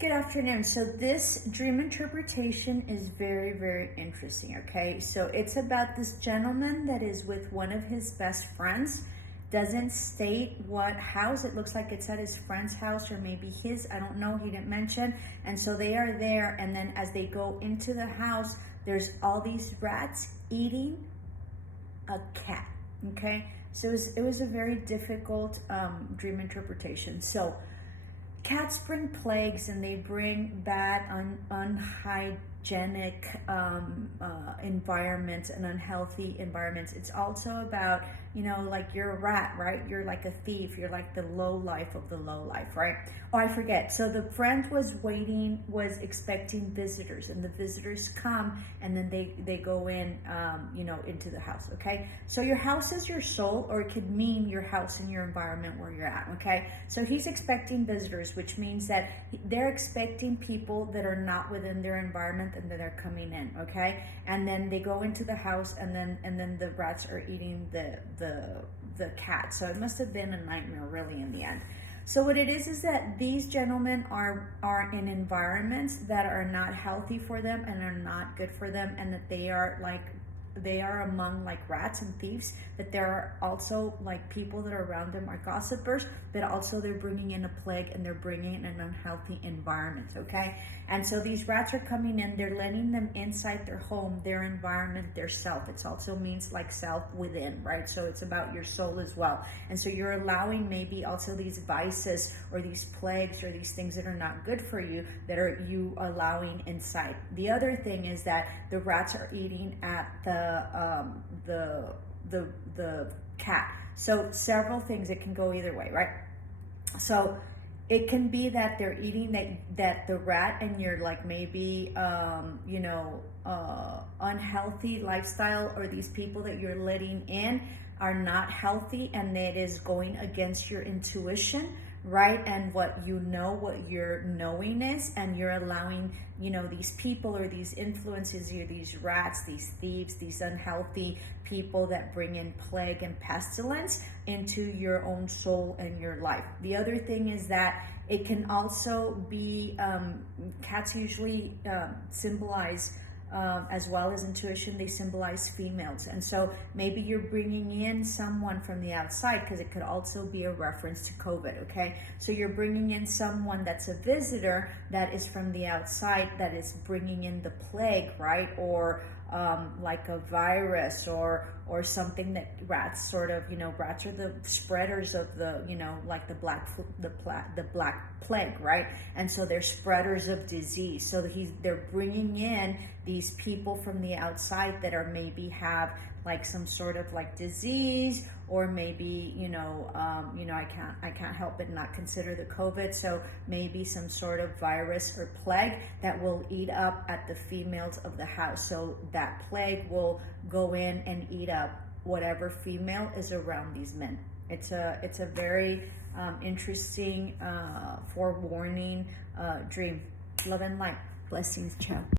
Good afternoon. So this dream interpretation is very, very interesting, okay? So it's about this gentleman that is with one of his best friends. Doesn't state what house. It looks like it's at his friend's house or maybe his. I don't know. He didn't mention. And so they are there. And then as they go into the house, there's all these rats eating a cat, okay? So it was a very difficult dream interpretation. So cats bring plagues and they bring bad, unhygienic environments and unhealthy environments. It's also about, like you're a rat, right? You're like a thief. You're like the low life of the low life, right? Oh, I forget. So the friend was expecting visitors, and the visitors come, and then they go in, into the house, okay? So your house is your soul, or it could mean your house and your environment where you're at, okay? So he's expecting visitors, which means that they're expecting people that are not within their environment and that are coming in, okay? And then they go into the house, and then the rats are eating the cat. So it must have been a nightmare, really, in the end. So what it is that these gentlemen are in environments that are not healthy for them and are not good for them, and that they are among like rats and thieves, that there are also like people that are around them are gossipers, but also they're bringing in a plague and they're bringing in an unhealthy environment, okay? And so these rats are coming in, they're letting them inside their home, their environment, their self. It also means like self within, right? So it's about your soul as well. And so you're allowing maybe also these vices or these plagues or these things that are not good for you, that are you allowing inside. The other thing is that the rats are eating at the cat. So several things, it can go either way, right? So it can be that they're eating that the rat, and you're like maybe unhealthy lifestyle, or these people that you're letting in are not healthy, and it is going against your intuition, right? And what your knowing is, and you're allowing these people or these influences, these rats, these thieves, these unhealthy people that bring in plague and pestilence into your own soul and your life. The other thing is that it can also be cats usually symbolize, as well as intuition, they symbolize females. And so maybe you're bringing in someone from the outside, because it could also be a reference to COVID, okay? So you're bringing in someone that's a visitor that is from the outside, that is bringing in the plague, right? Or like a virus, or something that rats sort of, rats are the spreaders of the, like the black plague, right? And so they're spreaders of disease. So they're bringing in these people from the outside that are maybe have like some sort of like disease, or maybe I can't help but not consider the COVID. So maybe some sort of virus or plague that will eat up at the females of the house. So that plague will go in and eat up whatever female is around these men. It's a very interesting forewarning dream. Love and light. Blessings. Ciao.